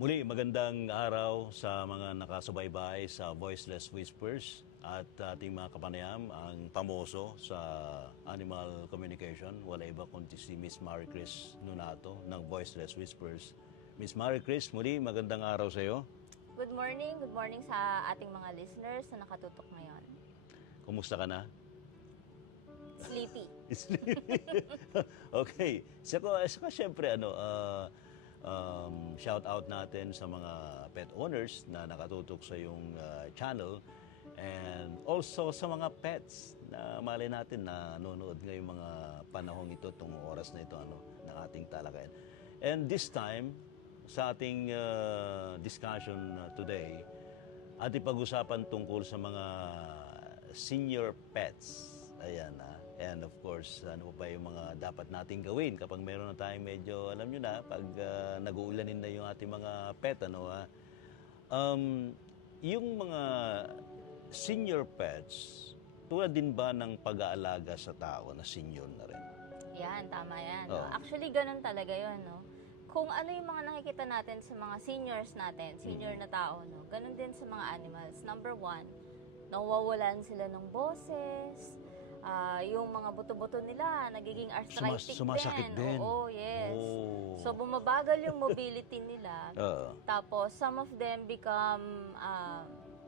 Muli, magandang araw sa mga nakasubaybay sa Voiceless Whispers at ating mga kapanayam, ang pamoso sa Animal Communication. Wala iba kundi si Miss Marie Chris Nunato ng Voiceless Whispers. Miss Marie Chris, muli magandang araw sa iyo. Good morning sa ating mga listeners na nakatutok ngayon. Kumusta ka na? Sleepy. Okay. Saka syempre, shout out natin sa mga pet owners na nakatutok sa yung channel, and also sa mga pets na malay natin na nanonood ngayong mga panahong ito, itong oras na ito ng ating talakayan. And this time, sa ating discussion today, ating pag-usapan tungkol sa mga senior pets. Ayan and of course, ano pa yung mga dapat nating gawin kapag meron na tayong medyo, alam nyo na, pag nag-uulanin na yung ating mga pet, yung mga senior pets, tulad din ba ng pag-aalaga sa tao na senior na rin? Yan, tama yan. Oh. Actually, ganun talaga yun, no? Kung ano yung mga nakikita natin sa mga seniors natin, senior na tao, no? Ganun din sa mga animals. Number one, nawawalan sila ng boses, yung mga buto-buto nila, nagiging arthritic sumasakit din. Oo, yes. Oh. So, bumabagal yung mobility nila. Tapos, some of them become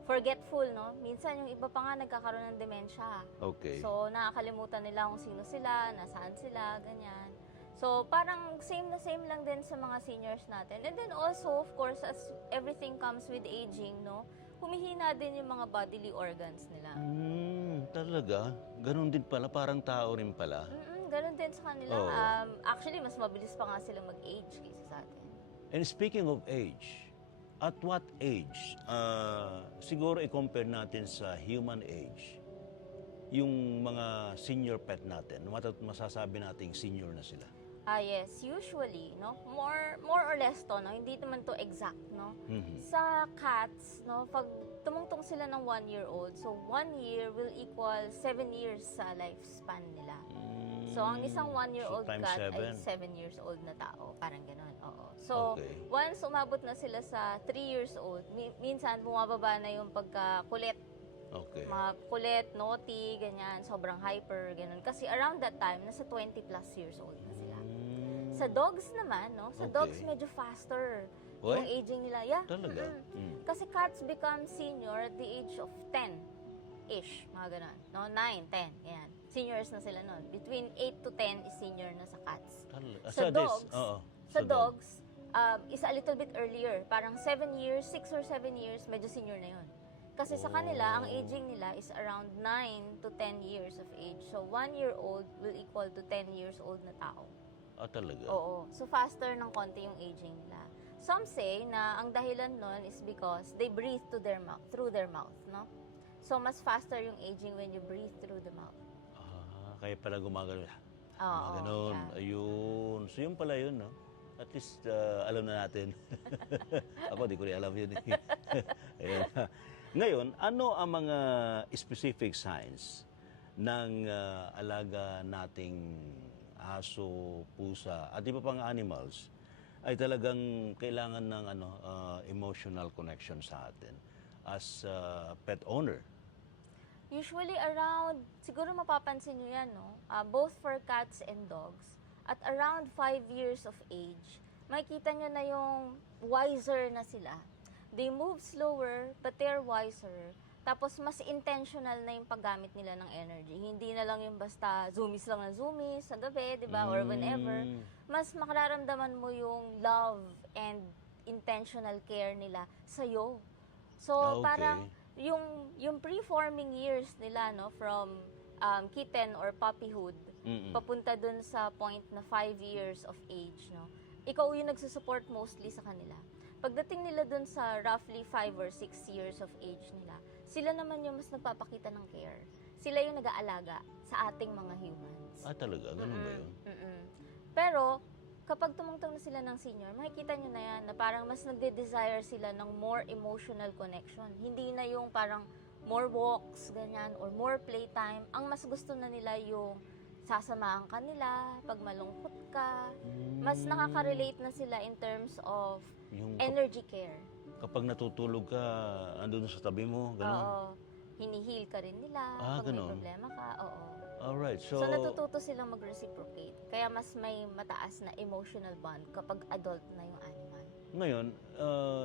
forgetful, no? Minsan, yung iba pa nga nagkakaroon ng demensya. Okay. So, nakakalimutan nila kung sino sila, nasaan sila, ganyan. So, parang same na same lang din sa mga seniors natin. And then also, of course, as everything comes with aging, no? Humihina din yung mga bodily organs nila. Talaga? Ganun din pala, parang tao rin pala. Ganun din sa kanila. Oh. Actually, mas mabilis pa nga silang mag-age kaysa sa atin. And speaking of age, at what age, siguro i-compare natin sa human age, yung mga senior pet natin, masasabi nating senior na sila? Yes, usually, no? More or less to, no? Hindi naman to exact, no? Sa cats, no, pag tumungtong sila ng 1-year-old, so 1 year will equal 7 years sa lifespan nila. So, ang isang 1-year-old So, times cat ay 7. 7 years old na tao. Parang gano'n, oo. So, Okay. once umabot na sila sa 3 years old, minsan bumababa na yung pagkakulit. Okay. Mga kulit, naughty, ganyan, sobrang hyper, ganun. Kasi around that time, nasa 20 plus years old na sila. Sa dogs naman, no? Sa Okay. dogs, medyo faster What? yung aging nila. Yeah. Talaga? Kasi cats become senior at the age of 10-ish, mga ganun. No? 9, 10, yan. Seniors na sila nun. Between 8 to 10 is senior na sa cats. Talaga. Sa dogs, Oo. sa dogs, is a little bit earlier. Parang 7 years, 6 or 7 years, medyo senior na yun. Kasi sa kanila, ang aging nila is around 9 to 10 years of age. So, 1-year-old will equal to 10 years old na tao. Talaga? Oo. So, faster ng konti yung aging nila. Some say na ang dahilan nun is because they breathe through their mouth, no? So, mas faster yung aging when you breathe through the mouth. Kaya pala gumagano. Oo, Ganon. yeah. Ayun. So, yun pala yun, no? At least, alam na natin. Ako, di ko rin alam yun. Ayan. Ngayon, ano ang mga specific signs ng alaga nating aso, pusa, at iba pang animals ay talagang kailangan ng emotional connection sa atin as pet owner? Usually around, siguro mapapansin nyo yan, no? Both for cats and dogs, at around 5 years of age, makikita nyo na yung wiser na sila. They move slower, but they're wiser. Tapos, mas intentional na yung paggamit nila ng energy. Hindi na lang yung basta zoomies lang na zoomies sa gabi, di ba? Or whenever. Mas makararamdaman mo yung love and intentional care nila sa'yo. So, Okay. parang yung pre-forming years nila, no, from kitten or puppyhood, papunta dun sa point na 5 years of age, no, ikaw yung nagsusupport mostly sa kanila. Pagdating nila dun sa roughly 5 or 6 years of age nila, sila naman yung mas nagpapakita ng care. Sila yung nag-aalaga sa ating mga humans. Talaga? Ganun ba yun? Pero, kapag tumungtong na sila ng senior, makikita nyo na yan na parang mas nagde-desire sila ng more emotional connection. Hindi na yung parang more walks, ganyan, or more playtime. Ang mas gusto na nila yung sasamahan ka nila pag malungkot ka. Mas nakaka-relate na sila in terms of Yung Energy care. kapag natutulog ka, andun sa tabi mo, gano'n? Oo. Hinihil ka rin nila pag may Gano'n. problema ka. Oo. Alright, So, natututo silang mag-reciprocate. Kaya mas may mataas na emotional bond kapag adult na yung animal. ngayon,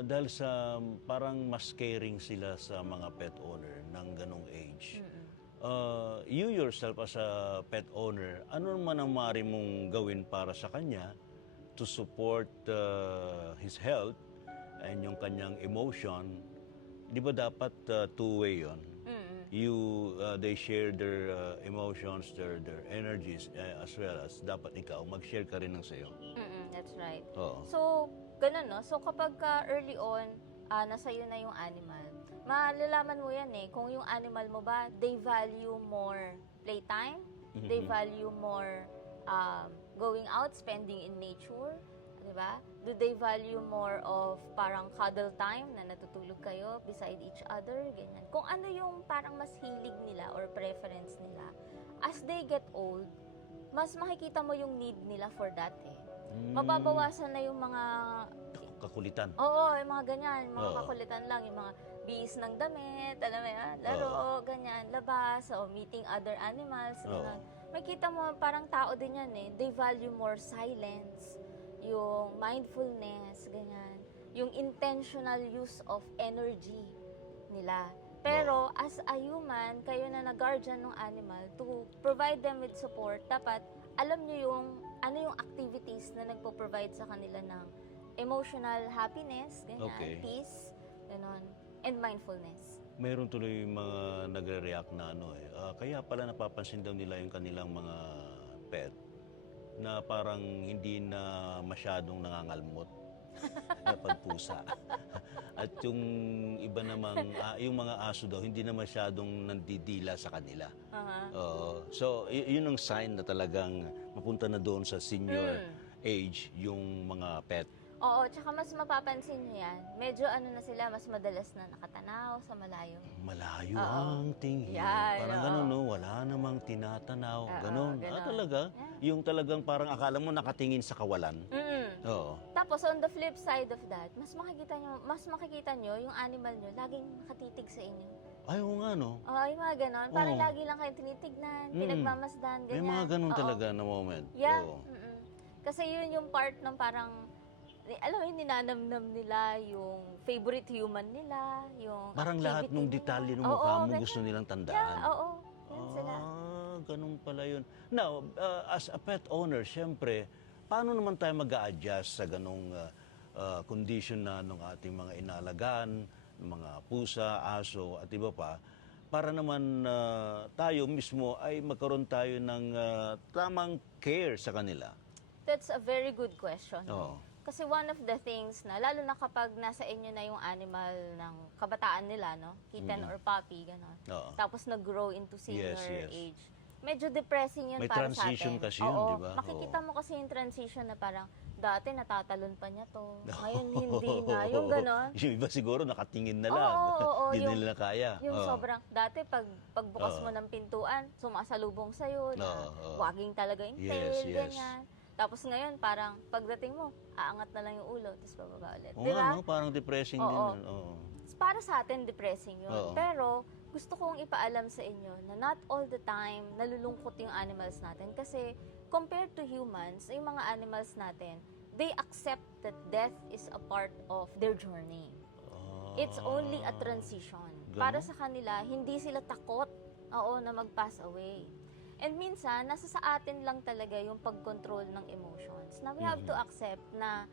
dahil sa parang mas caring sila sa mga pet owner ng ganong age, you yourself as a pet owner, ano naman ang maaari mong gawin para sa kanya to support his health and yung kanyang emotion? Di ba dapat two-way yun? They share their emotions, their energies, as well as dapat ikaw mag-share ka rin ng sayo. That's right. Oo. So, ganun, no? So, kapag early on, nasa iyo na yung animal, malalaman mo yan eh, kung yung animal mo ba, they value more playtime, they value more going out, spending in nature, di ba? Do they value more of parang cuddle time na natutulog kayo beside each other, ganyan. Kung ano yung parang mas hilig nila or preference nila, as they get old, mas makikita mo yung need nila for that eh. Mababawasan na yung mga Kakulitan. Oo, yung mga ganyan, yung mga Oo. kakulitan lang, yung mga bihis ng damit, alam mo yan, laro, ganyan, labas, o meeting other animals, ganun. Makita mo, parang tao din yan eh. They value more silence, yung mindfulness, ganyan. Yung intentional use of energy nila. Pero as a human, kayo na na-guardian ng animal, to provide them with support, dapat alam nyo yung ano yung activities na nagpo-provide sa kanila ng emotional happiness, ganyan, Okay. peace, ganon, and mindfulness. Meron tuloy mga nagre-react na kaya pala napapansin daw nila yung kanilang mga pet na parang hindi na masyadong nangangalmot kapag pusa. At yung iba namang, yung mga aso daw, hindi na masyadong nandidila sa kanila. So, yun ang sign na talagang mapunta na doon sa senior age yung mga pet. Oo, tsaka mas mapapansin nyo yan, medyo ano na sila, mas madalas na nakatanaw sa malayo. Malayo ang tingin. Yan, Parang oo. gano'n, no? Wala namang tinatanaw. Oo, Ganon. ganon. Talaga? Yung talagang parang akala mo nakatingin sa kawalan. Oo. Tapos on the flip side of that, mas makikita nyo yung animal nyo laging nakatitig sa inyo. Ay, oo nga, no? Oo, yung mga ganon. Parang Oo. lagi lang kayo tinitignan, pinagmamasdan, ganyan. May mga ganon Oo. talaga na moment. Yeah. Oo. Kasi yun yung part ng parang, alam mo yun, ninanamnam nila yung favorite human nila, yung Parang lahat ng activity detalye ng nila. mukha Oo, mo ganyan. gusto nilang tandaan. Yeah, oo. Yan sila. Ganun pala yun. Now, as a pet owner, syempre, paano naman tayo mag-a-adjust sa ganong condition na ng ating mga inalagaan, ng mga pusa, aso, at iba pa, para naman tayo mismo ay magkaroon tayo ng tamang care sa kanila? That's a very good question. Oo. Kasi one of the things na, lalo na kapag nasa inyo na yung animal ng kabataan nila, no? Kitten or puppy, gano'n. Oo. Tapos nag-grow into senior Yes. age. Medyo depressing yun May para sa atin. transition kasi yun, Oo. di ba? Makikita Oo. mo kasi yung transition na parang, dati natatalon pa niya to. Ngayon hindi na. Yung gano'n. Yung iba siguro nakatingin na lang. Oo, Hindi yung- na nila kaya. Yung Oo. sobrang, dati pagbukas mo ng pintuan, sumasalubong sa'yo na Oo. waging talaga yung tail, Yes, yes. ganyan. Tapos ngayon, parang pagdating mo, aangat na lang yung ulo, tapos bababa ulit. Oo Di nga, ba? no? Parang depressing din. Oo. Oo. Para sa atin, depressing yun. Oo. Pero, gusto kong ipaalam sa inyo na not all the time nalulungkot yung animals natin. Kasi, compared to humans, yung mga animals natin, they accept that death is a part of their journey. It's only a transition. Para sa kanila, hindi sila takot, na mag-pass away. And minsan, nasa sa atin lang talaga yung pag-control ng emotions. Now, we have to accept na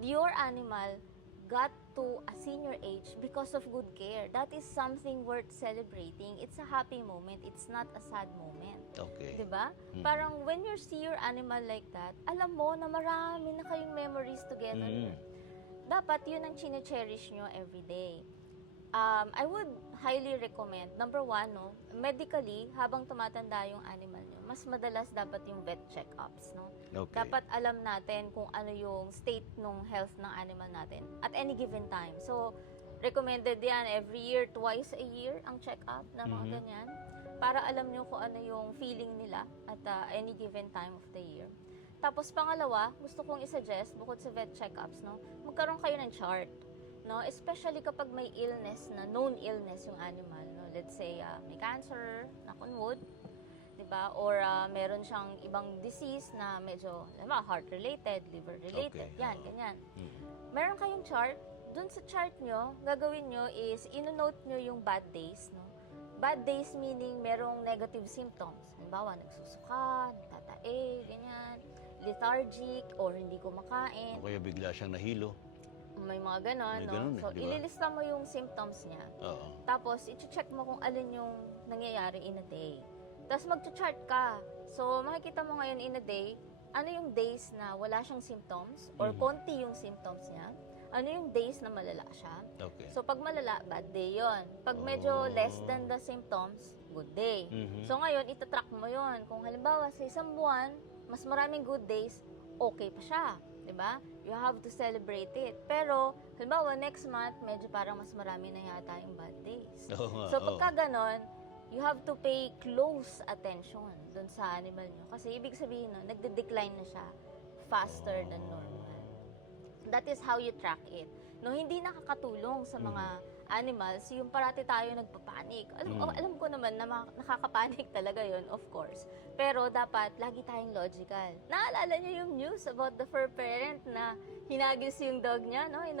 your animal got to a senior age because of good care. That is something worth celebrating. It's a happy moment. It's not a sad moment. Okay. Diba? Parang when you see your animal like that, alam mo na marami na kayong memories together. Dapat yun ang chine-cherish nyo every day. I would highly recommend, number one, no, medically, habang tumatanda yung animal nyo, mas madalas dapat yung vet check-ups, no? Okay. Dapat alam natin kung ano yung state ng health ng animal natin at any given time. So, recommended yan every year, twice a year ang check-up na mga ganyan, para alam nyo kung ano yung feeling nila at any given time of the year. Tapos pangalawa, gusto kong isuggest, bukod sa vet checkups, no, magkaroon kayo ng chart. No? Especially kapag may illness na, known illness yung animal. No? Let's say, may cancer, knock on wood, diba? Or meron siyang ibang disease na medyo, diba, heart-related, liver-related, Okay, yan, oo. ganyan. Mhm. Meron kayong chart, dun sa chart nyo, gagawin nyo is, ino-note nyo yung bad days, no? Bad days meaning merong negative symptoms. Halimbawa, nagsusuka, natatae, ganyan, lethargic, or hindi kumakain. O kaya bigla siyang nahilo. May mga ganon, May no? ganon eh, So, di ba? ililista mo yung symptoms niya. Oo. Tapos, i-check mo kung alin yung nangyayari in a day. Tapos, mag-chart ka. So, makikita mo ngayon in a day, ano yung days na wala siyang symptoms or Mhm. konti yung symptoms niya. Ano yung days na malala siya. Okay. So, pag malala, bad day yon. Pag medyo Oh. less than the symptoms, good day. Mhm. So, ngayon, itatrack mo yon. Kung halimbawa, sa isang buwan, mas maraming good days, okay pa siya. Diba? You have to celebrate it. Pero, halimbawa, next month, medyo parang mas marami na yata yung bad days. Oo nga, So, oo. pagka ganon, you have to pay close attention dun sa animal nyo. Kasi, ibig sabihin nun, nagde-decline na siya faster than normal. That is how you track it. No, hindi nakakatulong sa mga animals yung parati tayo nagpapanik. Alam ko naman na nakakapanik talaga yon, of course. Pero dapat lagi tayong logical. Naalala niyo yung news about the fur parent na hinagis yung dog niya, no, in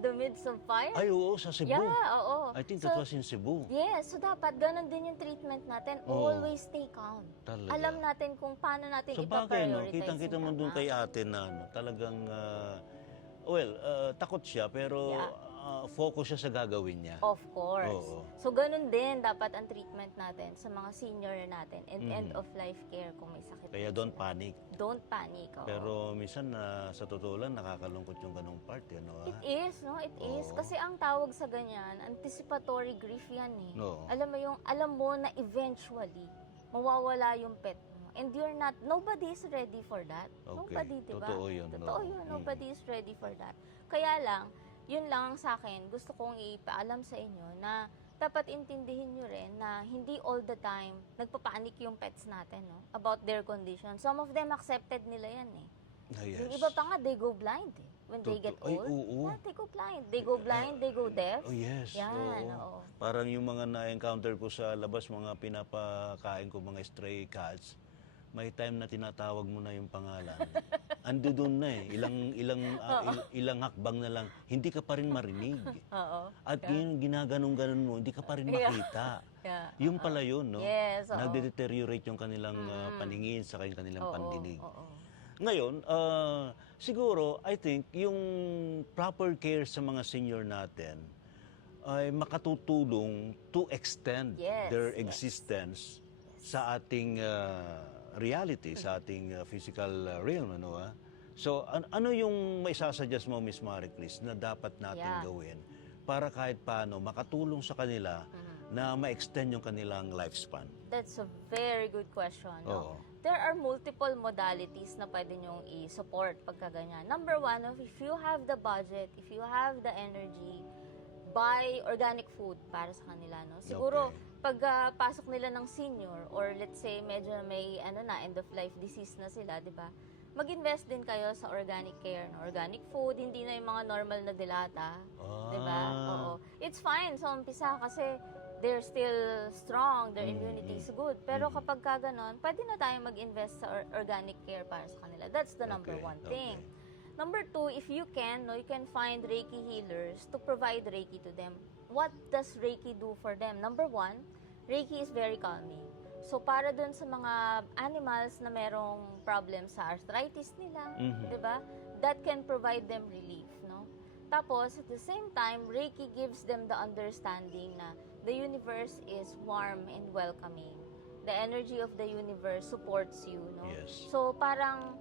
the midst of fire? Ay, oo, sa Cebu. Yeah, oo. I think So, that was in Cebu. yes, so dapat ganun din yung treatment natin. Oo. Always stay calm. Talaga. Alam natin kung paano natin Sa bagay, no? ipaprioritize Kitang-kita yung mo doon tama. kay ate na ano, talagang, takot siya, pero Yeah. focus siya sa gagawin niya. Of course. Oo. So, ganun din dapat ang treatment natin sa mga senior natin and end-of-life care kung may sakit. Kaya don't panic. Don't panic. Oo. Pero minsan, sa totoo lang, nakakalungkot yung ganong part, no? It is, no? It is. Oo. Kasi ang tawag sa ganyan, anticipatory grief yan eh. No. Alam mo na eventually, mawawala yung pet mo. And nobody is ready for that. Okay. Nobody, di ba? Totoo yun, no? Totoo yun. Nobody is ready for that. Kaya lang, yun lang ang sa akin, gusto kong ipaalam sa inyo na dapat intindihin nyo rin na hindi all the time nagpapanik yung pets natin, no? About their condition. Some of them accepted nila yan eh. Ah, yes. Yung iba pa nga, they go blind eh. When they get Ay, old, oo. yeah, they go blind. They go blind, they go deaf. Oh, yes. Yan, oo. oo. Parang yung mga na-encounter ko sa labas, mga pinapakain ko, mga stray cats, may time na tinatawag mo na yung pangalan. Ando doon na eh. Ilang hakbang na lang. Hindi ka pa rin marinig. Oo. At yung ginaganon-ganon mo, hindi ka pa rin Yeah. makita. Yeah. Yung pala yun, no? Yes, oo. Nagde-deteriorate yung kanilang paningin sa kanilang Oo, pandinig. oo. Ngayon, siguro, I think, yung proper care sa mga senior natin ay makatutulong to extend Yes, their yes. existence sa ating reality, sa ating physical realm. Ano, So, ano yung may sasuggest mo, Miss Marie Chris, na dapat natin Yeah. gawin para kahit paano makatulong sa kanila na ma-extend yung kanilang lifespan? That's a very good question. Oo. No? There are multiple modalities na pwede nyong i-support pagka ganyan. Number one, if you have the budget, if you have the energy, buy organic food para sa kanila. No? Siguro, pag pasok nila ng senior or let's say medyo may end-of-life disease na sila, di ba? Mag-invest din kayo sa organic care. No? Organic food, hindi na yung mga normal na dilata. Di ba? Oo. It's fine sa umpisa kasi they're still strong, their immunity is good. Pero kapag ka ganon, pwede na tayong mag-invest sa organic care para sa kanila. That's the number one thing. Number two, if you can, no, you can find Reiki healers to provide Reiki to them. What does Reiki do for them? Number one, Reiki is very calming. So, para dun sa mga animals na merong problem sa arthritis nila, di ba? That can provide them relief, no? Tapos, at the same time, Reiki gives them the understanding na the universe is warm and welcoming. The energy of the universe supports you, no? Yes. So, parang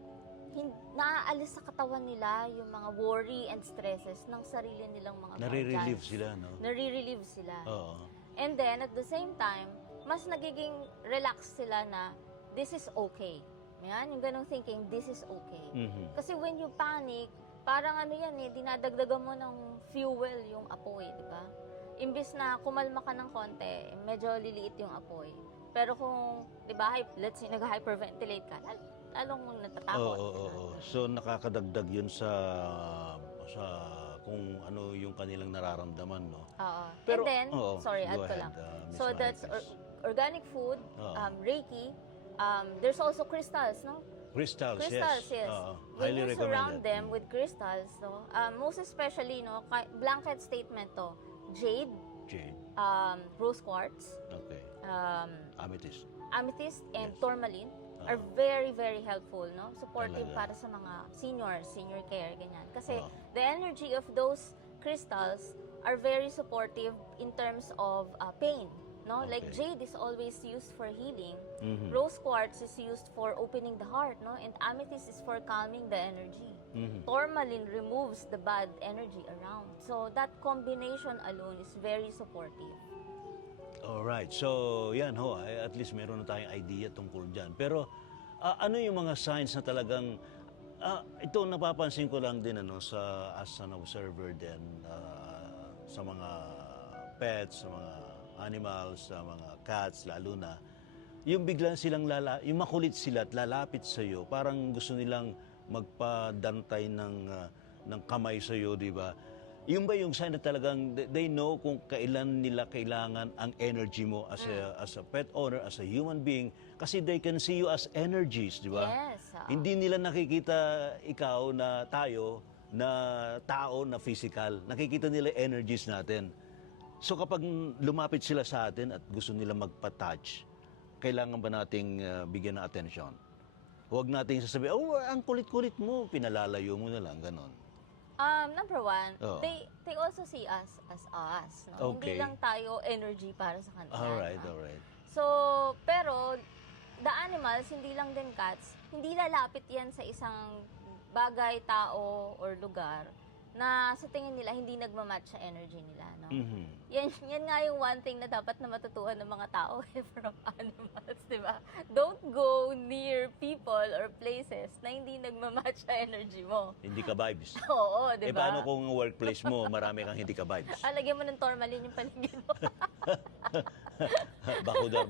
naaalis sa katawan nila yung mga worry and stresses ng sarili nilang mga Nare-relieve guardians. sila, no? Nare-relieve sila. Oo. And then, at the same time, mas nagiging relaxed sila na this is okay. Yan, yung ganong thinking, this is okay. Kasi when you panic, parang yan dinadagdagan mo ng fuel yung apoy, di ba? Imbis na kumalma ka ng konti, medyo liliit yung apoy. Pero kung, di ba, let's say, nag-hyperventilate ka, lalong natatakot. Oo. So nakakadagdag yun sa kung ano yung kanilang nararamdaman, no? Oo. Pero- And then, oo, sorry, go add ko ahead, lang. Miss So that's Maricruz. organic food, Oo. Reiki, there's also crystals, no? Crystals, Crystals, yes. Oo, When highly you surround recommended. them with crystals, no, most especially, no, blanket statement to, jade, Jade, rose quartz, okay. Amethyst. amethyst, and Yes. tourmaline are Oo. very, very helpful, no? Supportive Talaga. para sa mga senior care, ganyan. Kasi Oo. the energy of those crystals are very supportive in terms of pain, no? Like Okay. jade is always used for healing. Mhm. Rose quartz is used for opening the heart, no? And amethyst is for calming the energy. Mhm. Tourmaline removes the bad energy around. So that combination alone is very supportive. Alright, so yan ho, at least meron na tayong idea tungkol dyan. Pero ano yung mga signs na talagang, ito napapansin ko lang din as an observer din sa mga pets, sa mga animals, sa mga cats lalo na, yung biglang silang yung makulit sila at lalapit sa iyo, parang gusto nilang magpadantay ng kamay sa iyo, di ba? Yung ba yung sign na talagang they know kung kailan nila kailangan ang energy mo as a pet owner, as a human being, kasi they can see you as energies, di ba? Yes. Hindi nila nakikita ikaw na tayo, na tao, na physical. Nakikita nila energies natin. So kapag lumapit sila sa atin at gusto nila magpa-touch, kailangan ba nating bigyan ng atensyon? Huwag nating sasabihin, oh, ang kulit-kulit mo, pinalalayo mo na lang, ganon. Number one, Oo. they also see us as us. No? Okay. Hindi lang tayo energy para sa kanila. Alright, no? alright. So, pero, the animals, hindi lang din cats, hindi lalapit yan sa isang bagay, tao, or lugar na sa tingin nila hindi nagmamatch sa energy nila. No? Mhm. Yan nga yung one thing na dapat na matutuhan ng mga tao from animals, di ba? Don't go near people or places na hindi nagmamatch sa energy mo. Hindi ka vibes. Oo, di Eh ba? paano kung workplace mo, marami kang hindi ka vibes? Lagyan mo ng tourmaline yung paligid mo.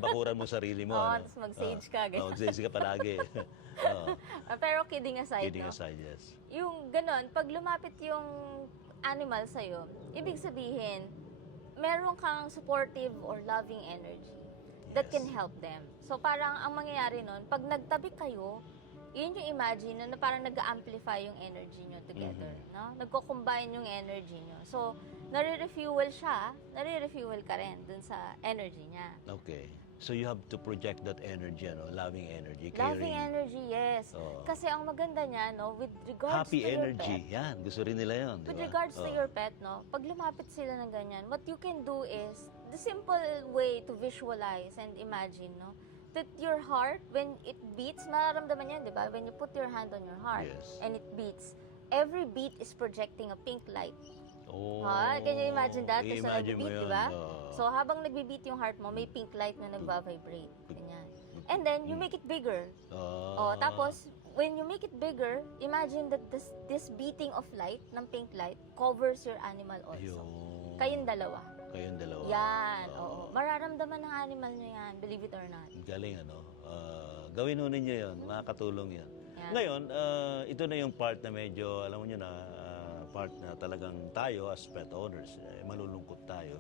Bakuran mo sarili mo. Oo, tapos mag-sage ka, ganyan. Mag-sage ka palagi. Oo. Pero kidding aside, Kidding no? aside, yes. Yung ganon, pag lumapit yung animal sa'yo, ibig sabihin, meron kang supportive or loving energy that Yes. can help them. So parang ang mangyayari nun, pag nagtabi kayo, yun yung imagine na parang nag-amplify yung energy nyo together. No? Nagko-combine yung energy nyo. So, nare-refuel siya, nare-refuel ka rin dun sa energy niya. Okay. So you have to project that energy, loving energy, Loving caring. energy, yes. Oo. Kasi ang maganda niya, no, with regards Happy to energy. your pet, Yan, gusto rin nila yun. di with ba? regards to Oo. your pet, no, pag lumapit sila ng ganyan, what you can do is, the simple way to visualize and imagine, no, that your heart, when it beats, mararamdaman yan, di ba? When you put your hand on your heart, Yes. and it beats, every beat is projecting a pink light. Oh, Can you imagine that? Kasi i-imagine mo nag-beat, yun. di ba? Oo. So, habang nagbi-beat yung heart mo, may pink light na nagva-vibrate. Ganyan. And then, you make it bigger. Ah. Tapos, when you make it bigger, imagine that this beating of light, ng pink light, covers your animal also. Ayun. Kayong dalawa. Kayong dalawa. Yan, oo. Mararamdaman ng animal nyo yan, believe it or not. Galing, gawin ho ninyo yun, makakatulong yan. Yan. Ngayon, ito na yung part na medyo, alam mo nyo na, part na talagang tayo as pet owners, malulungkot tayo.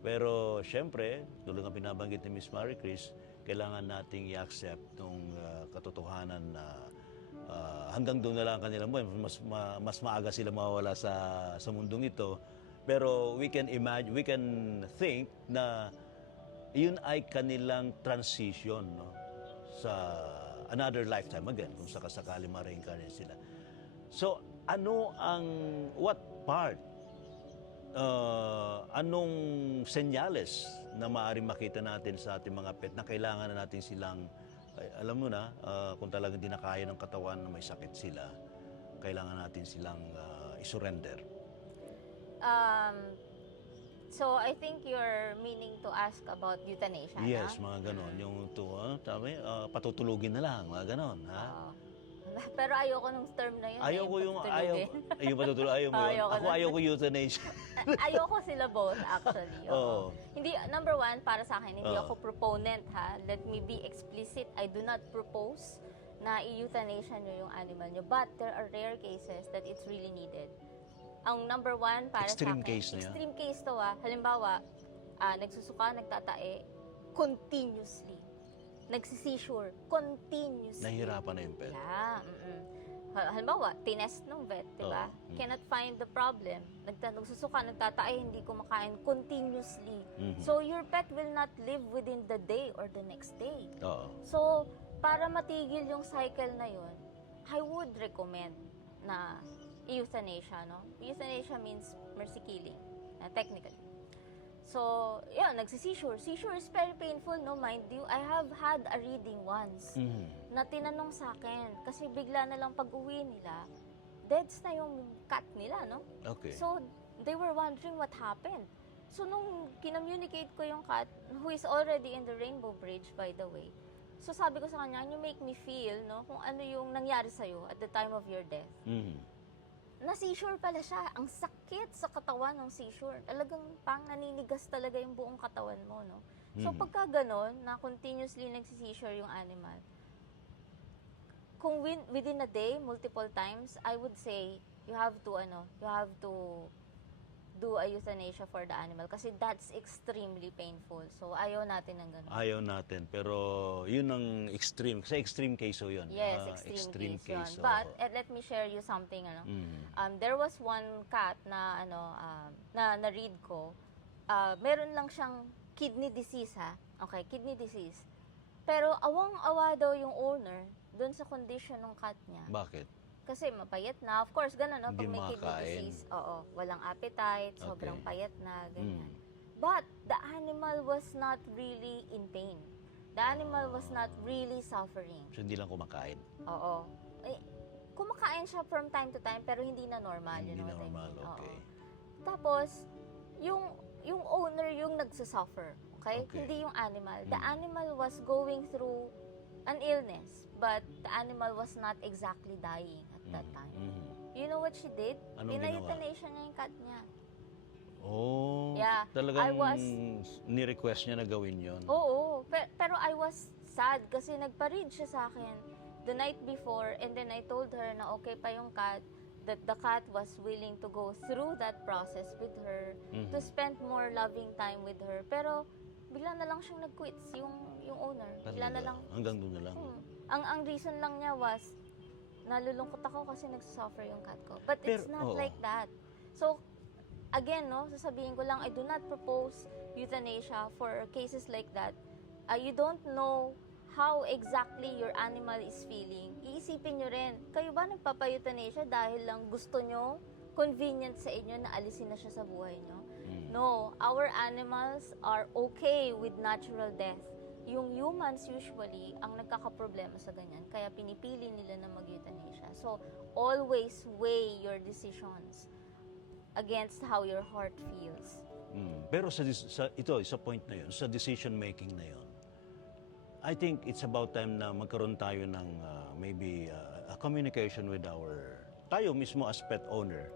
Pero, syempre, tulad ng binabanggit ni Miss Maricruz, kailangan nating i-accept itong katotohanan na hanggang doon na lang kanila mo, mas maaga sila mawawala sa mundong ito. Pero we can imagine, we can think na yun ay kanilang transition, no? Sa another lifetime again, kung sakasakali ma-reincarnate sila. So, what part, anong senyales na maaaring makita natin sa ating mga pet na kailangan na natin silang, alam mo na, kung talagang di na kaya ng katawan na may sakit sila, kailangan natin silang isurrender. So, I think you're meaning to ask about euthanasia, Yes, no? mga ganon. Yung patutulugin na lang, mga ganon. Ha? Oo. Pero ayoko nung term na yun. Ayoko yung, patutulugin. yung patutulog, ayaw mo yun. Ayoko Ako na. ayaw ko euthanasia. Ayoko sila both, actually. Oo. Oo. Hindi, number one, para sa akin, hindi Oo. ako proponent, ha? Let me be explicit. I do not propose na i-euthanasia nyo yung animal nyo. But there are rare cases that it's really needed. Ang number one para Extreme sa akin, case na yan. extreme case to halimbawa, nagsusuka, nagtatae, continuously. Nagsisisure, continuously. Nahihirapan na yung pet. Yeah, halimbawa, tinest ng vet, di ba? Oo. Cannot find the problem. Nagsusuka, nagtatae, hindi kumakain continuously. Mhm. So, your pet will not live within the day or the next day. Oo. So, para matigil yung cycle na yun, I would recommend na euthanasia, no? Euthanasia means mercy killing, technically. So, yun, nagsisisure. Seizure is very painful, no? Mind you, I have had a reading once Mhm. na tinanong sa akin, kasi bigla na lang pag-uwi nila, deads na yung cat nila, no? Okay. So, they were wondering what happened. So, nung kinommunicate ko yung cat, who is already in the Rainbow Bridge, by the way, so sabi ko sa kanya, you make me feel, no, kung ano yung nangyari sa'yo at the time of your death. Mhm. Na-seizure pala siya. Ang sakit sa katawan ng seizure. Talagang pang naninigas talaga yung buong katawan mo, no? So, Mhm. pagka ganon, na continuously nagsi-seizure yung animal, kung within a day, multiple times, I would say, you have to do a euthanasia for the animal kasi that's extremely painful. So, ayaw natin ng ganon. Ayaw natin. Pero yun ang extreme. Kasi extreme case ho yun. Yes, Ah, extreme case oo. yun. But, let me share you something, there was one cat na, na-read ko, meron lang siyang kidney disease, ha? Okay, kidney disease. Pero, awang-awa daw yung owner dun sa condition ng cat niya. Bakit? Kasi mapayat na. Of course, ganun, no? Hindi Pag may kidney makakain. disease, walang appetite, sobrang Okay. payat na, ganyan. Mm. But, the animal was not really in pain. The animal was not really suffering. So, hindi lang kumakain. Oo. Eh, kumakain siya from time to time, pero hindi na normal. Hindi you know na what I normal, mean? Oo. okay. Tapos, yung owner yung nagsasuffer. Okay? Okay. Hindi yung animal. The Mm. animal was going through an illness, but the animal was not exactly dying at that time. Mhm. You know what she did? Anong ginawa? Pina-euthanasia niya yung cat niya. Oh, Yeah, talagang I was- ni-request niya na gawin yon. Oo, pero I was sad kasi nagpa-read siya sa akin the night before, and then I told her na okay pa yung cat, that the cat was willing to go through that process with her, to spend more loving time with her. Pero bigla na lang siyang nag-quits yung owner. Bigla na lang. Hanggang doon na lang. Ang reason lang niya was nalulungkot ako kasi nagsasuffer yung cat ko. But it's Pero, not oo. like that. So, again, no, sasabihin ko lang, I do not propose euthanasia for cases like that. You don't know how exactly your animal is feeling. Iisipin nyo rin, kayo ba nagpapa-euthanasia dahil lang gusto nyo, convenient sa inyo na alisin na siya sa buhay nyo? No, our animals are okay with natural death. Yung humans usually ang nagkakaproblema sa ganyan, kaya pinipili nila na mag-euthanasia. So, always weigh your decisions against how your heart feels. Pero sa point na yun, sa decision making na yun, I think it's about time na magkaroon tayo ng maybe a communication with tayo mismo as pet owner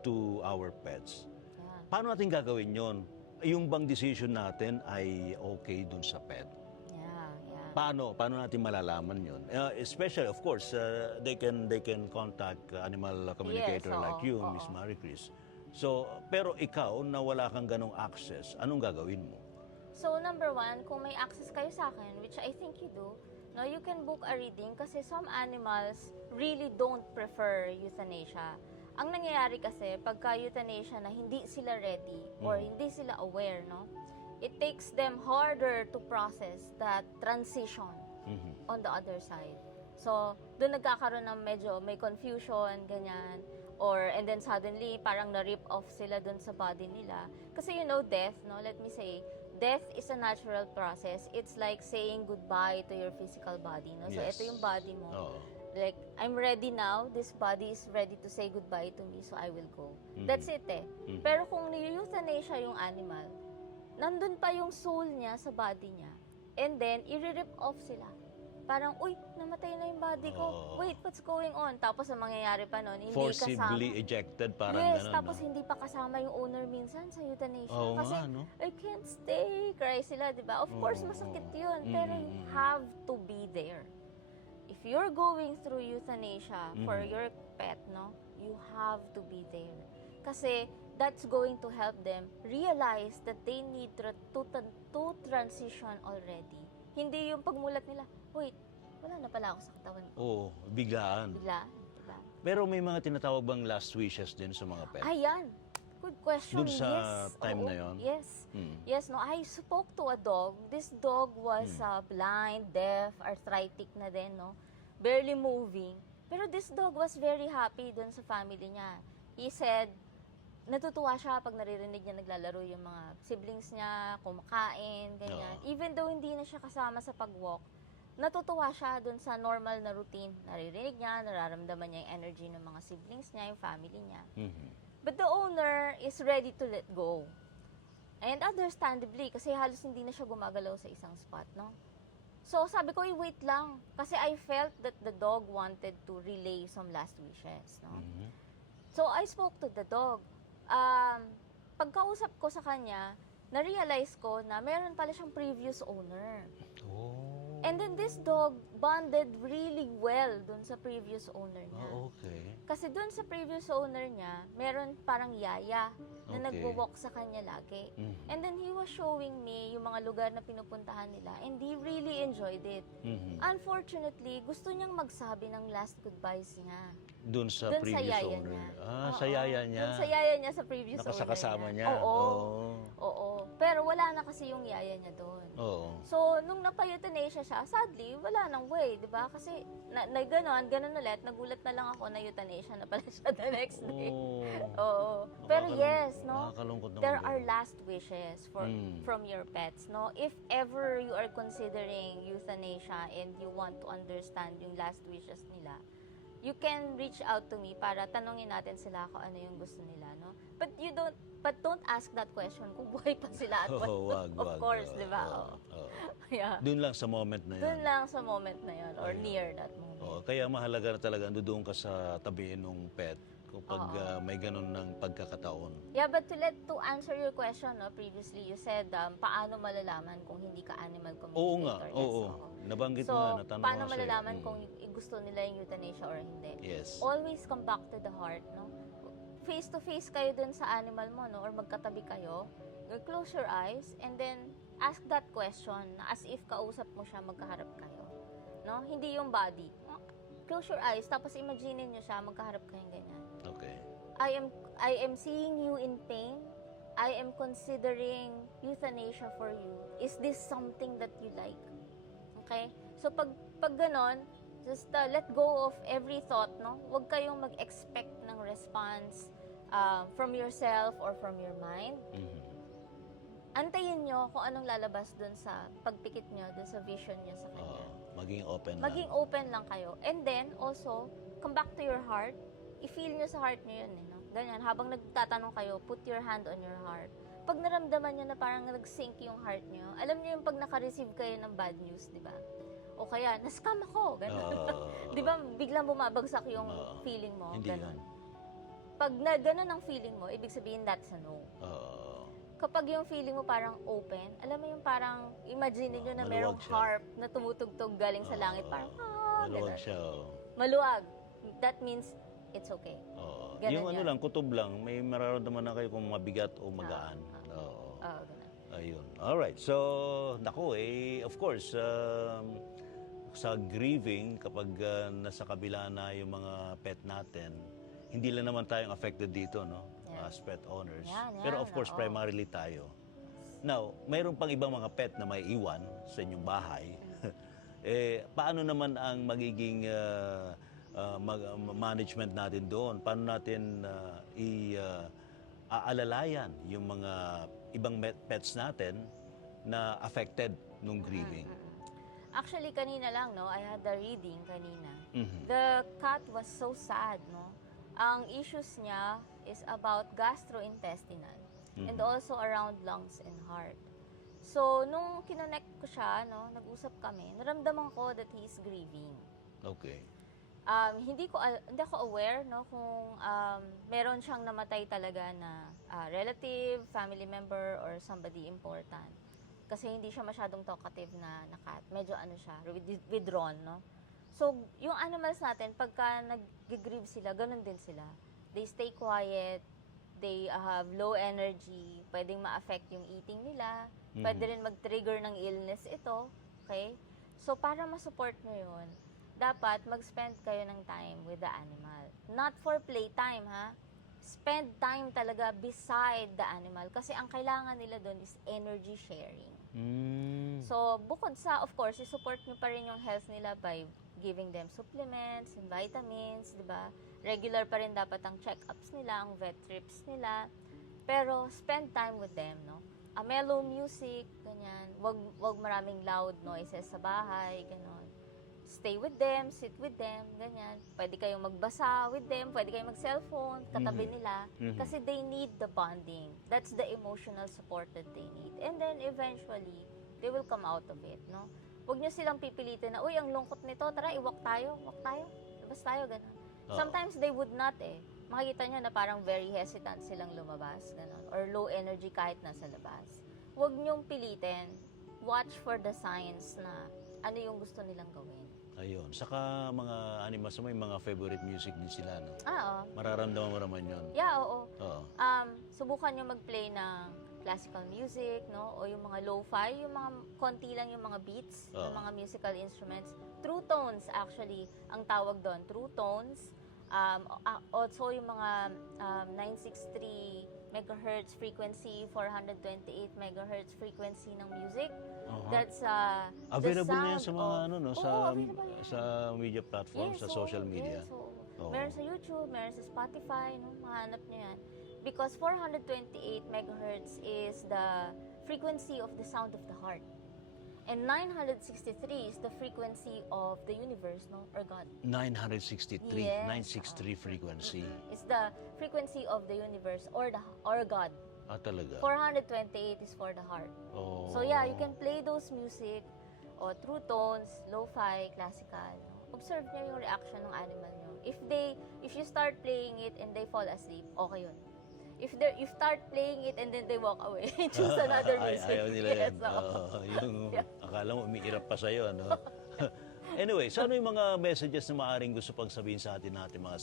to our pets. Yeah. Paano natin gagawin yon? Yung bang decision natin ay okay dun sa pet? Yeah. Paano natin malalaman yon? Especially, of course, they can contact animal communicator Yes, like oo, you, oo. Miss Marie Chris. So, pero ikaw na wala kang ganong access, anong gagawin mo? So, number one, kung may access kayo sa akin, which I think you do, no, you can book a reading kasi some animals really don't prefer euthanasia. Ang nangyayari kasi, pagka euthanasia na hindi sila ready or hindi sila aware, no, it takes them harder to process that transition on the other side. So, doon nagkakaroon ng medyo may confusion, ganyan. And then suddenly, parang na-rip off sila doon sa body nila. Kasi death, no, let me say, death is a natural process. It's like saying goodbye to your physical body, no? So, Yes. ito yung body mo. Oo. Like, I'm ready now. This body is ready to say goodbye to me, so I will go. That's it, eh. Pero kung ni-euthanasia yung animal, nandun pa yung soul niya sa body niya. And then, i-rip off sila. Parang, uy, namatay na yung body ko. Oo. Wait, what's going on? Tapos, ang mangyayari pa nun, hindi Forcibly kasama. ejected, parang Yes, ganun. tapos no? hindi pa kasama yung owner minsan sa euthanasia. Oo Kasi, nga, no? I can't stay. Cry sila, di ba? Of course, masakit yun. Pero you have to be there. if you're going through euthanasia for your pet, no, you have to be there. Kasi that's going to help them realize that they need to transition already. Hindi yung pagmulat nila, wait, wala na pala ako sa katawan ko. Oo, biglaan. Bigla, diba? Pero may mga tinatawag bang last wishes din sa mga pet? Ayan. Good question. Dun sa Yes. time Oo. na yon? Yes. Yes, no. I spoke to a dog. This dog was blind, deaf, arthritic na din, no. Barely moving. Pero this dog was very happy dun sa family niya. He said, natutuwa siya pag naririnig niya naglalaro yung mga siblings niya, kumakain, ganyan. Oo. Even though hindi na siya kasama sa pag-walk, natutuwa siya dun sa normal na routine. Naririnig niya, nararamdaman niya yung energy ng mga siblings niya, yung family niya. But the owner is ready to let go. And understandably, kasi halos hindi na siya gumagalaw sa isang spot, no? So, sabi ko, wait lang. Kasi I felt that the dog wanted to relay some last wishes, no? So, I spoke to the dog. Pagkausap ko sa kanya, na-realize ko na meron pala siyang previous owner. Oh. And then this dog bonded really well dun sa previous owner niya. Okay. Kasi dun sa previous owner niya, meron parang yaya na Okay. nagwo-walk sa kanya lagi. And then he was showing me yung mga lugar na pinupuntahan nila and he really enjoyed it. Unfortunately, gusto niyang magsabi ng last goodbyes niya. Dun sa Dun sa previous yaya owner. niya. Sa yaya niya. Dun sa yaya niya sa previous owner Nakasakasama niya. Oo. Oo. Oo. Pero wala na kasi yung yaya niya doon. Oo. So, nung napayuthanasia siya, sadly, wala nang way, di ba? Kasi, ganun ulit, nagulat na lang ako na euthanasia na pala siya the next day. Oo. Pero yes, no? Nakakalungkot naman There din. are last wishes from your pets, no? If ever you are considering euthanasia and you want to understand yung last wishes nila, you can reach out to me para tanungin natin sila kung ano yung gusto nila, no? But don't ask that question kung buhay pa sila at what. Wag, Of wag. course, di ba? Oo, Oo. oo. Yeah. Dun lang sa moment na Doon yan. lang sa moment na yun or near that moment. Oo, kaya mahalaga na talaga doon ka sa tabi ng pet kapag may ganun ng pagkakataon. Yeah, but to answer your question, no, previously you said paano malalaman kung hindi ka animal Oo nga, communicator? oo. Yes, Nabanggit So, mo na, natanong paano ko sa'yo. malalaman kung gusto nila yung euthanasia or hindi? Yes. Always come back to the heart, no? Face to face kayo dun sa animal mo, no? Or magkatabi kayo. You close your eyes and then ask that question na as if kausap mo siya, magkaharap kayo. No? Hindi yung body. Close your eyes, tapos imagine nyo siya, magkaharap kayong ganyan. Okay. I am seeing you in pain. I am considering euthanasia for you. Is this something that you like? Okay? So pag ganon, just let go of every thought, no? Huwag kayong mag-expect ng response from yourself or from your mind. Antayin nyo kung anong lalabas dun sa pagpikit nyo, dun sa vision nyo sa kanya. Maging open Maging lang. open lang kayo. And then, also, come back to your heart. I-feel nyo sa heart nyo yun. No? Ganyan, habang nagtatanong kayo, put your hand on your heart. Pag naramdaman nyo na parang nag-sync yung heart nyo, alam nyo yung pag naka-receive kayo ng bad news, di ba? O kaya, na-scam ako, gano'n. Di ba, biglang bumabagsak yung feeling mo, Hindi gano'n. yan. Pag gano'n ang feeling mo, ibig sabihin that's a no. Kapag yung feeling mo parang open, alam mo yung parang, imagine nyo na Maluwag merong siya. harp na tumutugtog galing sa langit, parang, Maluwag gano'n. siya. Maluwag. That means, it's okay. Ganun Yung ano yan. lang, kutob lang, may mararamdaman na kayo kung mabigat o magaan. Oo. Ganun. Ayun. Alright. So, naku of course, sa grieving, kapag nasa kabila na yung mga pet natin, hindi lang naman tayong affected dito, no? Yeah. As pet owners. Yan, Pero of course, oo. primarily tayo. Now, mayroon pang ibang mga pet na may iwan sa inyong bahay. Paano naman ang magiging management natin doon? Paano natin aalalayan yung mga ibang pets natin na affected nung grieving? Actually, kanina lang, no, I had a reading kanina. Mhm. The cat was so sad, no? Ang issues niya is about gastrointestinal and also around lungs and heart. So, nung kinonect ko siya, no, nag-usap kami, naramdaman ko that he is grieving. Okay. Hindi ako aware, no, kung meron siyang namatay talaga na relative, family member, or somebody important. Kasi hindi siya masyadong talkative na cat. Medyo ano siya, withdrawn, no? So, yung animals natin, pagka nag-grieve sila, ganun din sila. They stay quiet, they have low energy, pwedeng ma-affect yung eating nila, pwede rin mag-trigger ng illness ito, okay? So, para ma-support nyo yun, dapat mag-spend kayo ng time with the animal. Not for playtime, ha? Spend time talaga beside the animal kasi ang kailangan nila doon is energy sharing. So, bukod sa, of course, i-support nyo pa rin yung health nila by giving them supplements and vitamins, di ba? Regular pa rin dapat ang check-ups nila, ang vet trips nila. Pero, spend time with them, no? Mellow music, ganyan. Wag maraming loud noises sa bahay, ganon. Stay with them, sit with them, ganyan. Pwede kayong magbasa with them, pwede kayong mag-cellphone, katabi nila. Kasi they need the bonding. That's the emotional support that they need. And then, eventually, they will come out of it, no? Huwag nyo silang pipilitin na, uy, ang lungkot nito, tara, walk tayo, labas tayo, gano'n. Sometimes they would not Makikita nyo na parang very hesitant silang lumabas, gano'n. Or low energy kahit nasa labas. Huwag nyong pilitin. Watch for the signs na ano yung gusto nilang gawin. Ayun. Saka mga animals, may mga favorite music din sila, no? Oo. Mararamdaman mo naman yun. Yeah, oo. Oo. Subukan nyo mag-play ng classical music, no? O yung mga lo-fi, yung mga konti lang yung mga beats ng mga musical instruments. True tones, actually, ang tawag doon. True tones. Also, yung mga 963 megahertz frequency, 428 megahertz frequency ng music. That's available the na yan sound sa mga of- ano, no? Oo, Sa, available yan. sa media platforms, sa social media. Yes, oo. Oo. Meron sa YouTube, meron sa Spotify, no? Mahanap nyo yan. Because 428 megahertz is the frequency of the sound of the heart. And 963 is the frequency of the universe, no? Or God. 963, Yes. 963 frequency. It's the frequency of the universe or God. Talaga. 428 is for the heart. Oh. So yeah, you can play those music o true tones, lo-fi, classical. No? Observe nyo yung reaction ng animal nyo. If you start playing it and they fall asleep, okay yun. If you start playing it and then they walk away, choose another music. Ayaw nila Yes, yan. oo. Yung akala mo umiirap pa sa'yo, ano? Anyway, so ano yung mga messages na maaaring gusto pang sabihin sa atin natin mga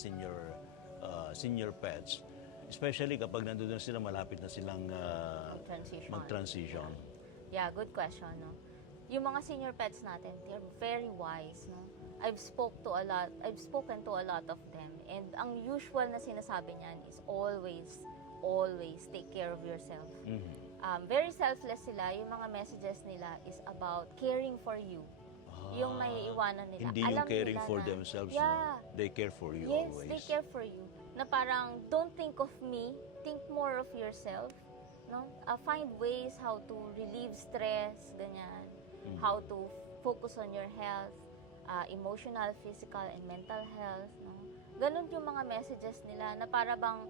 senior pets? Especially kapag nandun sila, malapit na silang mag-transition. Yeah, good question, no? Yung mga senior pets natin, they're very wise, no? I've spoken to a lot of them, and ang usual na sinasabi niyan is always take care of yourself. Very selfless sila. Yung mga messages nila is about caring for you. Yung may iwanan nila. Hindi Alam yung caring nila for na, themselves, yeah, no? They care for you yes, always. they care for you. Na parang, don't think of me, think more of yourself. No? Find ways how to relieve stress, ganyan. How to focus on your health, emotional, physical, and mental health. No? Ganun yung mga messages nila na para bang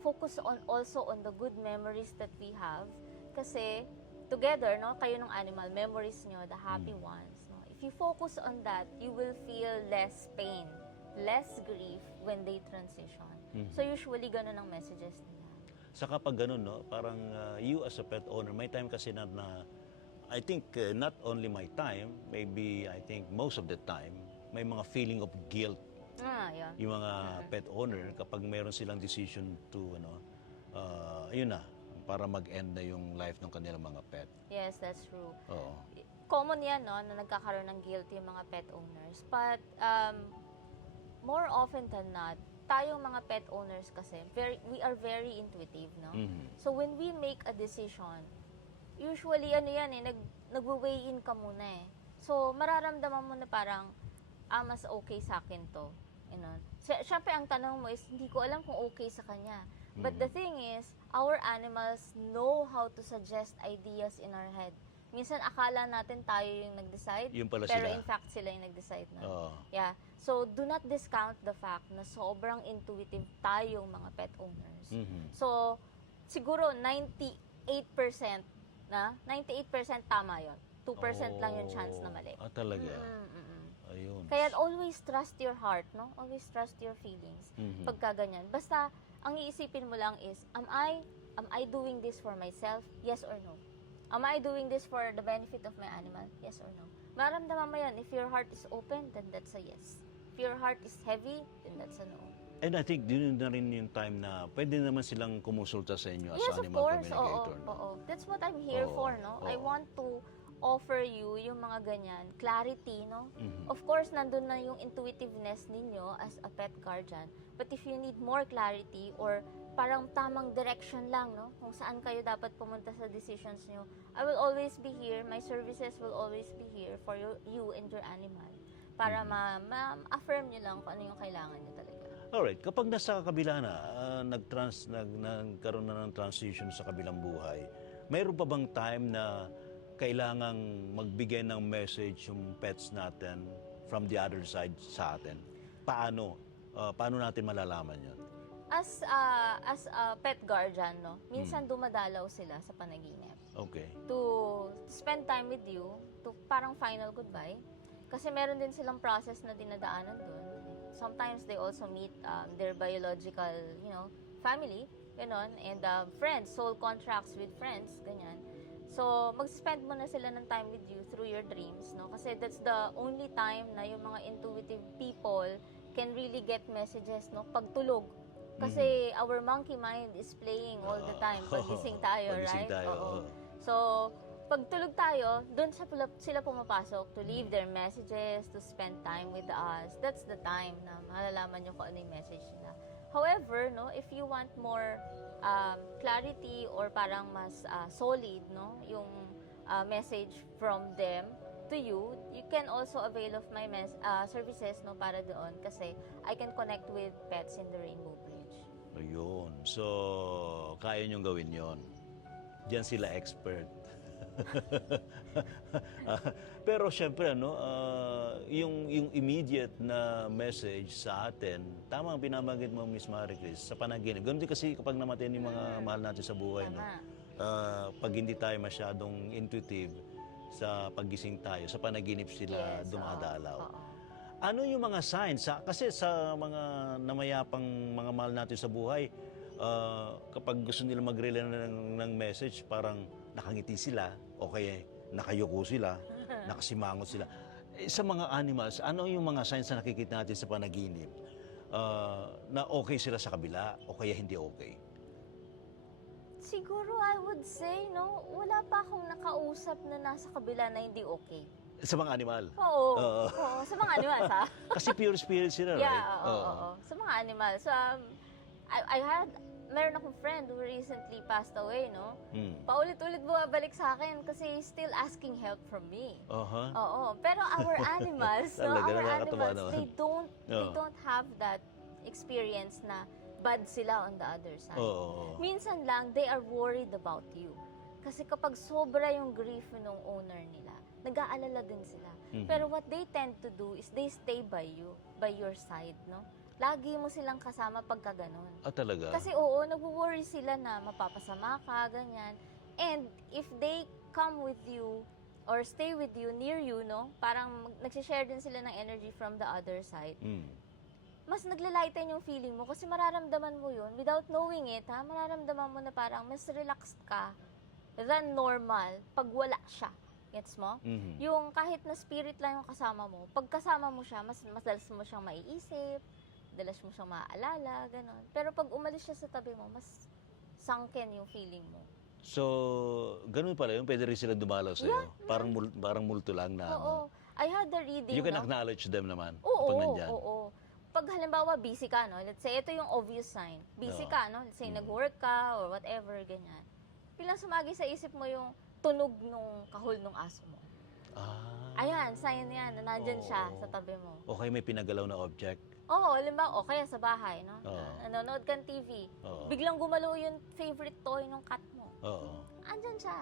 focus also on the good memories that we have. Kasi, together, no, kayo ng animal, memories nyo, the happy ones. No? If you focus on that, you will feel less pain, less grief when they transition. So usually, ganun ang messages nila. Sa kapag ganun, no, parang you as a pet owner, may time kasi na I think not only my time, maybe I think most of the time, may mga feeling of guilt Yeah. yung mga pet owner kapag mayroon silang decision to, ayun na, para mag-end na yung life ng kanilang mga pet. Yes, that's true. Oo. Common yan, no, na nagkakaroon ng guilt yung mga pet owners. But, more often than not, tayong mga pet owners kasi, we are very intuitive, no? So, when we make a decision, usually, nag-weigh in ka muna eh. So, mararamdaman mo na parang, mas okay sa akin to. You know? Siyempre, ang tanong mo is, hindi ko alam kung okay sa kanya. But the thing is, our animals know how to suggest ideas in our head. Minsan, akala natin tayo yung nag-decide, Yun pala pero sila. in fact, sila yung nag-decide na. Oo. Yeah. So, do not discount the fact na sobrang intuitive tayong mga pet owners. So, siguro 98% 98% tama yon. 2% lang yung chance na mali. Talaga. Ayun. Kaya always trust your heart, no? Always trust your feelings. Pagka ganyan. Basta, ang iisipin mo lang is, am I doing this for myself? Yes or no? Am I doing this for the benefit of my animal? Yes or no? maramdaman mo yan. If your heart is open, then that's a yes. If your heart is heavy, then that's a no. And I think din na rin yung time na pwede naman silang kumusulta sa inyo as Yes, of animal course. Oo, communicator. No? oo. That's what I'm here Oo, for, no? I oo. want to offer you yung mga ganyan, clarity, no? Mhm. Of course, nandun na yung intuitiveness ninyo as a pet guardian. But if you need more clarity or parang tamang direction lang, no? Kung saan kayo dapat pumunta sa decisions nyo, I will always be here. My services will always be here for you and your animal. Para ma-affirm nyo lang kung ano yung kailangan nyo talaga. Alright, kapag nasa kabila na, nagkaroon na ng transition sa kabilang buhay, mayroon pa bang time na kailangang magbigay ng message yung pets natin from the other side sa atin? Paano? Paano natin malalaman yun? As a pet guardian, no? Minsan dumadalaw sila sa panaginip. Okay. To spend time with you, to parang final goodbye. Kasi meron din silang process na dinadaanan dun. Sometimes they also meet their biological, family, ganon, and friends, soul contracts with friends, ganyan. So, mag-spend mo na sila ng time with you through your dreams, no? Kasi that's the only time na yung mga intuitive people can really get messages, no? Pagtulog. Kasi our monkey mind is playing all the time. Pagising tayo, Pagising right? tayo, Oo. oo. So, pagtulog tayo, doon sila pumapasok to leave their messages, to spend time with us. That's the time na malalaman nyo kung ano yung message nila. However, no, if you want more clarity or parang mas solid, no, yung message from them to you, you can also avail of my services, no, para doon kasi I can connect with pets in the Rainbow Bridge. Ayun. So, kaya niyong gawin yon. Diyan sila expert. Pero syempre, yung immediate na message sa atin, tama ang binabanggit mo, Miss Marie Chris, sa panaginip. Ganun din kasi kapag namatay yung mga mahal natin sa buhay, no? Pag hindi tayo masyadong intuitive sa paggising tayo, sa panaginip sila dumadalaw. Ano yung mga signs? Kasi sa mga namayapang mga mahal natin sa buhay, kapag gusto nila mag-relay ng message, parang nakangiti sila, o kaya nakayuko sila, nakasimangot sila. Sa mga animals, ano yung mga signs na nakikita natin sa panaginip na okay sila sa kabila o kaya hindi okay? Siguro I would say, no, wala pa akong nakausap na nasa kabila na hindi okay. Sa mga animal? Oo. Oo, sa mga animals, ha? Kasi pure spirit sila, right? Yeah, oo. Sa mga animals. Meron akong friend who recently passed away, no? Paulit-ulit bumabalik sa akin kasi he's still asking help from me. Oo. Pero our animals, no? Talaga, Our nakakatawa animals, naman. they don't have that experience na bad sila on the other side. Minsan lang, they are worried about you. Kasi kapag sobra yung grief ng owner nila, nag-aalala din sila. Pero what they tend to do is they stay by you, by your side, no? Lagi mo silang kasama pagka ganun. Talaga? Kasi oo, nag-worry sila na mapapasama ka, ganyan. And if they come with you or stay with you, near you, no? Parang nagsishare din sila ng energy from the other side. Mas naglalighten yung feeling mo kasi mararamdaman mo yun. Without knowing it, ha? Mararamdaman mo na parang mas relaxed ka than normal pag wala siya. Gets mo? Yung kahit na spirit lang yung kasama mo, pag kasama mo siya, mas dalas mo siyang maiisip, dalas mo siyang maaalala, gano'n. Pero pag umalis siya sa tabi mo, mas sunken yung feeling mo. So, ganun pala yun? Pwede rin sila dumalaw sa'yo? Yeah. Parang multo lang na. Oo. I had the reading, You can no? acknowledge them naman Oo, kapag nandyan. oo. Pag halimbawa busy ka, no? Let's say, ito yung obvious sign. Busy ka, no? Let's say, nag-work ka or whatever, ganyan. Bilang sumagi sa isip mo yung tunog nung kahol nung aso mo. Ayan, sign yan na nandyan siya sa tabi mo. Okay, may pinagalaw na object. Oo, halimbawa, o kaya sa bahay, no? Oo. Nanonood kang TV. Oo. Biglang gumalaw yung favorite toy ng cat mo. Oo. Andyan siya.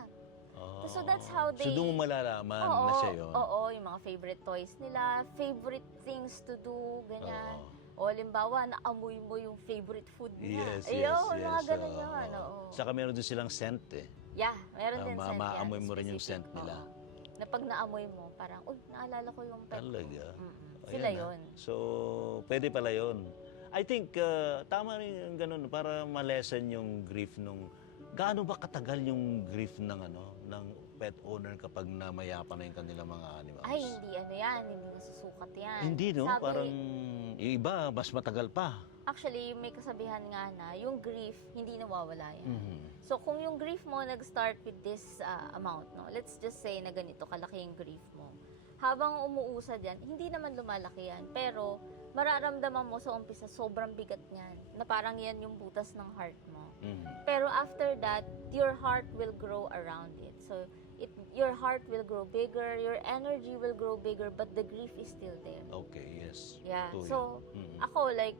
So that's how they... So doon mo malalaman na siya yun. Oo, yung mga favorite toys nila, favorite things to do, ganyan. O halimbawa, naamoy mo yung favorite food niya. Yes. Mga ganun yun. Oo. Saka meron din silang scent eh. Yeah, meron din scent yan. Maamoy mo rin yung specific. scent nila. Oo. Na pag naamoy mo, parang, uy, naalala ko yung pet ko. Talaga? Sila Ayan, yun. So, pwede pala yun. I think, tama rin yung ganun para ma-lessen yung grief nung gaano ba katagal yung grief ng ng pet owner kapag namaya pa na yung kanilang mga animals? Ay, hindi ano yan, hindi nasusukat yan. Hindi, no? Sabi, Parang yung iba, mas matagal pa. actually, may kasabihan nga na, yung grief, hindi nawawala yan. Mhm. So, kung yung grief mo nag-start with this amount, no? Let's just say na ganito, kalaki yung grief mo. Habang umuusad yan, hindi naman lumalaki yan. Pero, mararamdaman mo sa umpisa, sobrang bigat niyan. Na parang yan yung butas ng heart mo. Mhm. Pero after that, your heart will grow around it. So, your heart will grow bigger, your energy will grow bigger, but the grief is still there. Okay, yes. Yeah. Totoo So, yun. Mhm. ako like,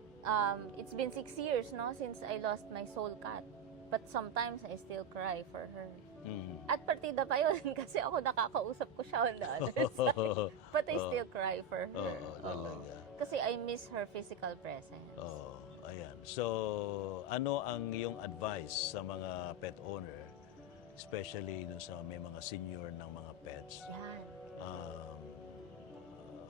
it's been 6 years, no, since I lost my soul cat. But sometimes I still cry for her. Mhm. At partida pa yun kasi ako nakakausap ko siya on the other side. But I still cry for her. Oo, talaga. Kasi I miss her physical presence. Oh, ayan. So, ano ang iyong advice sa mga pet owner, especially dun sa may mga senior ng mga pets? Yan.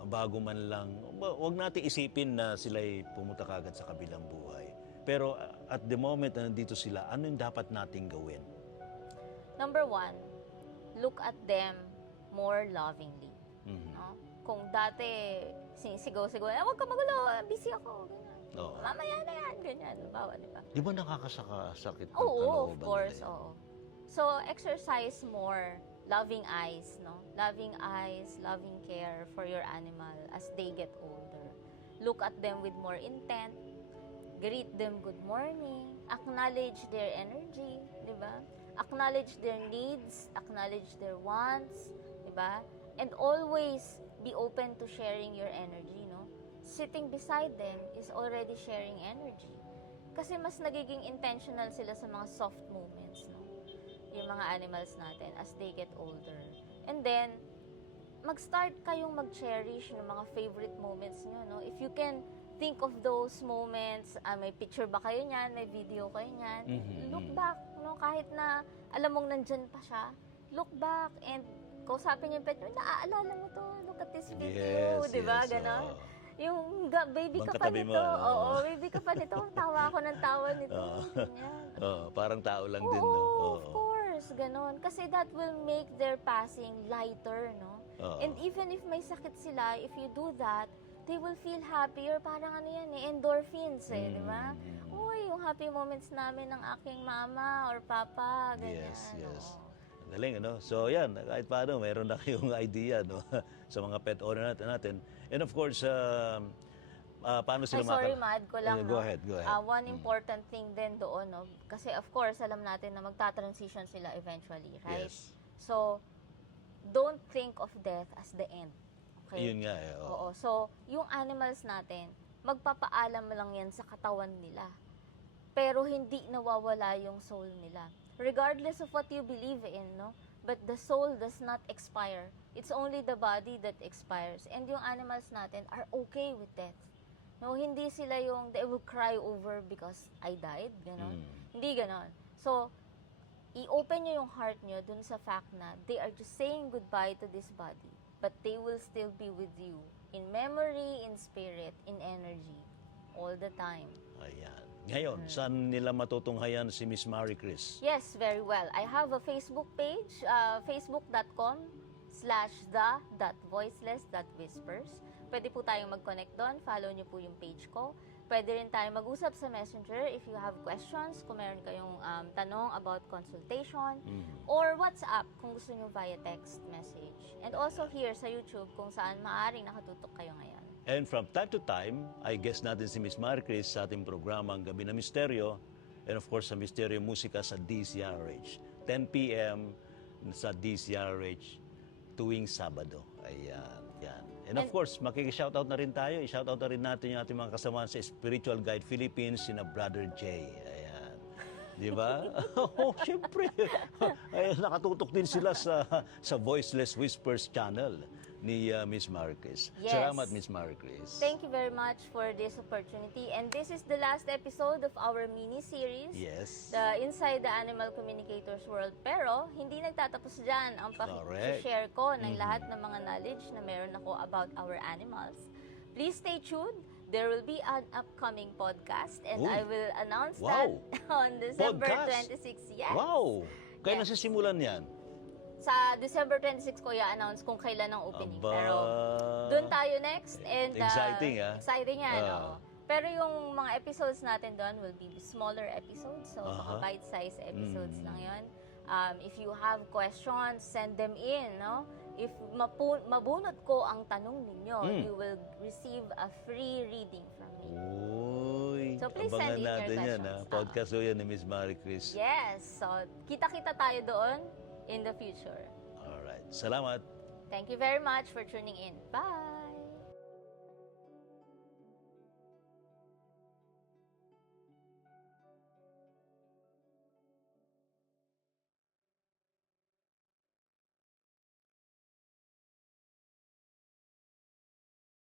Bago man lang, wag natin isipin na sila'y pumunta kagad sa kabilang buhay. Pero at the moment na nandito sila, ano yung dapat nating gawin? Number 1, look at them more lovingly. Mhm. No? Kung dati, sinisigaw-sigaw, huwag ka magulo, busy ako, ganyan. Oo. Mamaya na yan, ganyan. Bawa, di ba? Di ba nakakasakit ang Oo, of kalooban course, nila yun? oo. So, exercise more loving eyes, no? Loving eyes, loving care for your animal as they get older. Look at them with more intent. Greet them good morning. Acknowledge their energy, di ba? Acknowledge their needs, acknowledge their wants, di ba? And always be open to sharing your energy, no? Sitting beside them is already sharing energy. Kasi mas nagiging intentional sila sa mga soft moments, no? Yung mga animals natin as they get older. And then, mag-start kayong mag-cherish ng mga favorite moments nyo, no? If you can think of those moments, may picture ba kayo niyan, may video kayo niyan, Mhm, look mhm. back, no? Kahit na alam mong nandyan pa siya, look back and kausapin yung pet nyo, naaalala mo to, look at this video, Yes, di ba? yes, Ganon. oo. Yung baby Bang ka pa katabi mo, nito, ano? oo, baby ka pa nito, tawa ako ng tawa nito, Oo. ganyan. Oo, parang tao lang din, no? Oo, of course, ganon. Kasi that will make their passing lighter, no? Oo. And even if may sakit sila, if you do that, they will feel happier. Parang ano yan endorphins di ba? Mm. Uy, yung happy moments namin ng aking mama or papa, ganyan. Yes, yes. oo. Galing, ano? So, yan, kahit paano, meron na kayong idea, no? Sa mga pet owner natin. And of course, paano sila Ay, sorry, Mad, ko lang, Go no? ahead, go ahead. One important thing din doon, no? Kasi of course, alam natin na magta-transition sila eventually, right? Yes. So, don't think of death as the end. Okay? Yun nga, eh. Oo. Oo. So, yung animals natin, magpapaalam lang yan sa katawan nila. Pero hindi nawawala yung soul nila. Regardless of what you believe in, no? But the soul does not expire. It's only the body that expires. And yung animals natin are okay with death. No, hindi sila yung they will cry over because I died, ganon. Hindi ganon. So, i-open nyo yung heart nyo dun sa fact na they are just saying goodbye to this body, but they will still be with you in memory, in spirit, in energy, all the time. Ayan. Ngayon, saan nila matutunghayan si Miss Marie Chris? Yes, very well. I have a Facebook page, facebook.com/the.voiceless.whispers. Pwede po tayong mag-connect doon. Follow nyo po yung page ko. Pwede rin tayong mag-usap sa Messenger if you have questions, kung meron kayong tanong about consultation, or WhatsApp kung gusto nyo via text message. And also here sa YouTube kung saan maaaring nakatutok kayo ngayon. And from time to time, I guess natin si Miss Marie Chris sa ating programang Gabi na Misteryo, and of course sa Misteryo Musika sa DCRH. 10 p.m. sa DCRH tuwing Sabado. Ayan, yan. And of course, makikishoutout na rin tayo. I-shoutout na rin natin yung ating mga kasamahan sa Spiritual Guide Philippines, sina Brother Jay. Ayan. Di ba? Oh, syempre. Ay, nakatutok din sila sa Voiceless Whispers channel ni Miss Marie Chris. Yes. Salamat, Miss Marie Chris. Thank you very much for this opportunity. And this is the last episode of our mini-series, Yes. the Inside the Animal Communicators World. Pero, hindi nagtatapos dyan ang Correct. share ko ng lahat ng mga knowledge na meron ako about our animals. Please stay tuned. there will be an upcoming podcast and Uy. I will announce Wow. that on December Podcast? 26. Yes. Wow! Kaya Yes. nasisimulan yan? Sa December 26 ko i-announce kung kailan ang opening. Aba. Pero doon tayo next and Exciting, ah. exciting yan, Ah. oo. Pero yung mga episodes natin doon will be smaller episodes. So, mga Aha. bite-sized episodes Mm. lang yun. If you have questions, send them in, no? If mabunot ko ang tanong ninyo, you will receive a free reading from me. Uy, So, please abangan send in your natin yan, questions. ha? Podcast o yan ni Miss Marie Chris. Yes. So, kita-kita tayo doon in the future. Alright. Salamat. Thank you very much for tuning in. Bye!